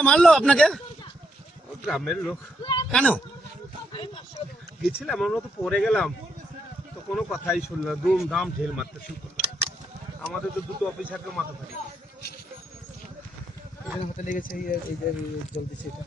মারলো আপনাকে ও গ্রামের লোক কেন গেছিলাম আমরা তো পরে গেলাম তো কোনো কথাই শুনলাম দুম দাম ঢেল মারতে শুরু করল আমাদের তো দুটো অফিসারকে মাথা ফাটি এখানে হাতে লেগেছে এই যে জল দিচ্ছে এটা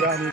Yani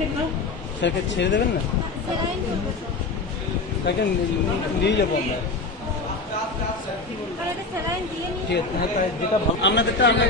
সেলাইন স্যারকে ছেড়ে দেবেন না সেলাইন করবো তাকে নিয়ে যাবো আমরা আর একটা সেলাইন দিয়ে নিই ঠিক আছে হ্যাঁ, তাই যেটা ভালো- আপনাদেরটা আমরা